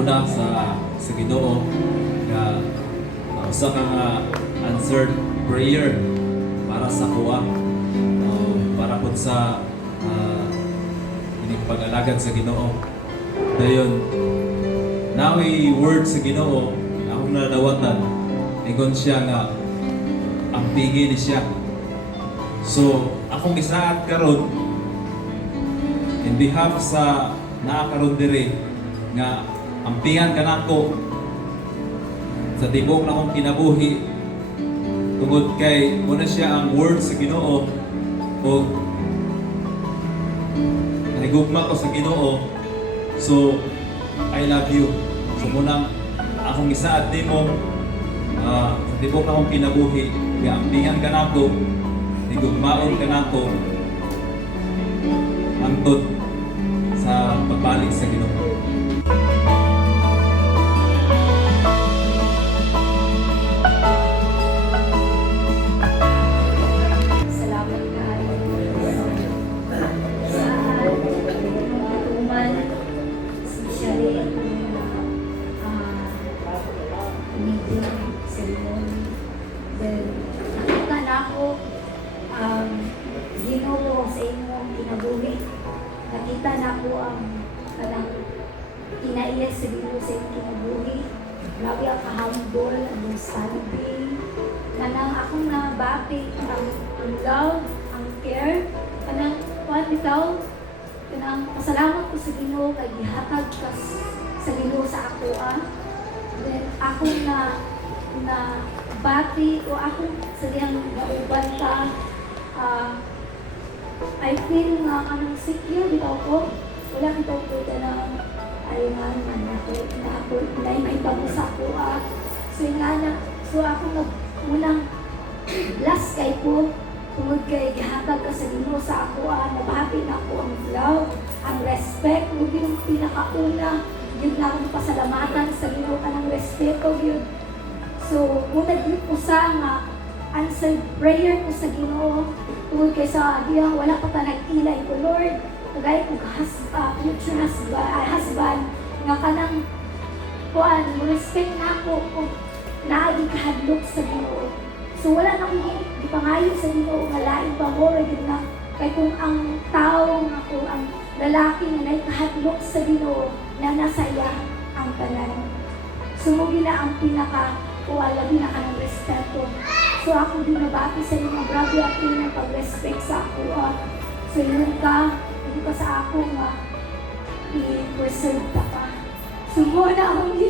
una sa Ginoo nga usa ka nga answered prayer para sa kuha, para po sa ining pag-alagad sa Ginoo. Dayon naoy word sa Ginoo akong nadawatan, ingon siya nga ang pigi ni siya. So akong gisaad karon in behalf sa naakaron diri nga ampingan kanako sa tibok na akong kinabuhi tungod kay muna siya ang word sa Ginoo o nahigugma ko sa Ginoo. So I love you. So muna akong isaad nimo sa tibok na akong kinabuhi nga ampingan kanako, higugmaon kanako hangtod sa pagbalik sa Ginoo. Salamat kaayo sa tuman, especially meeting ceremony. Then nakita na ako Ginoo sa imong kinabuhi. Nakita na ko ang kanang kinaiyak sa Ginoo sa imong kinabuhi. Grabe ang kahambol, ang understanding. Kanang akong nabati ang love, ang care. Kanang bitaw, kanang pasalamat ko sa Ginoo kay gihatag ka sa Ginoo sa ako. Then akong na bati o akong sa diyang nauban ka. I feel nga kanang secure bitaw ko. Wala bitaw ko na ayunan man ako na may tamo sa ako. So ako unang last kay ko tungod kay gihatag ka sa Ginoo sa ako. Nabati na ako ang love, ang respect, ug yung pinakauna yun na akong pasalamatan sa Ginoo ka ng respeto yun. So muna yun ko sa nga answered prayer ko sa Ginoo tungod kay sa diyang wala pa ta nag-ilay ko, Lord, kagaya kong future husband nga kanang kuan mo respect na ako kung naagi kahadlok sa Ginoo. So wala na akong ipangayo sa Ginoo nga lain pa mo rin na kay kung ang tao nga ko ang lalaki nga naikahadlok sa Ginoo na nasaya ang tanan. Sumugi na ang pinaka-labi na ka ng respeto. So ako din nabati sa mga grabe at ng pag-respect sa ako. So yun ka, hindi ka sa ako nga i-preserve ka pa. So muna akong